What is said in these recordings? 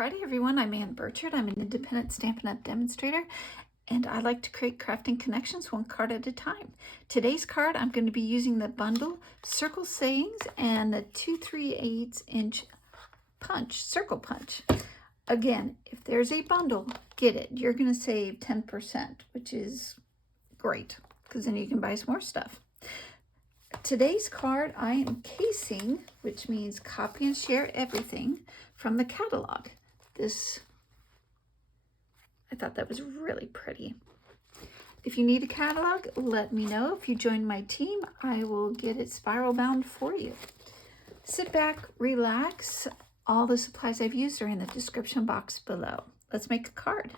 Friday, everyone. I'm Ann Birchard. I'm an independent Stampin' Up! Demonstrator, and I like to create crafting connections one card at a time. Today's card, I'm going to be using the bundle Circle Sayings and the 2 3/8 inch punch, circle punch. Again, if there's a bundle, get it. You're going to save 10%, which is great, because then you can buy some more stuff. Today's card I am casing, which means copy and share everything from the catalog. I thought that was really pretty. If you need a catalog, let me know. If you join my team, I will get it spiral bound for you. Sit back, relax. All the supplies I've used are in the description box below. Let's make a card.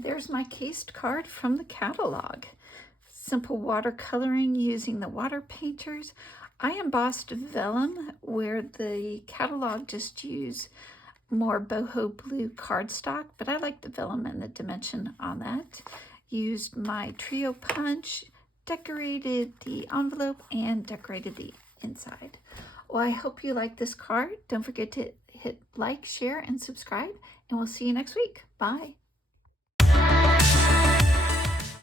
And there's my cased card from the catalog. Simple watercoloring using the water painters. I embossed vellum where the catalog just used more boho blue cardstock, but I like the vellum and the dimension on that. Used my trio punch, decorated the envelope, and decorated the inside. Well, I hope you like this card. Don't forget to hit like, share, and subscribe, and we'll see you next week. Bye.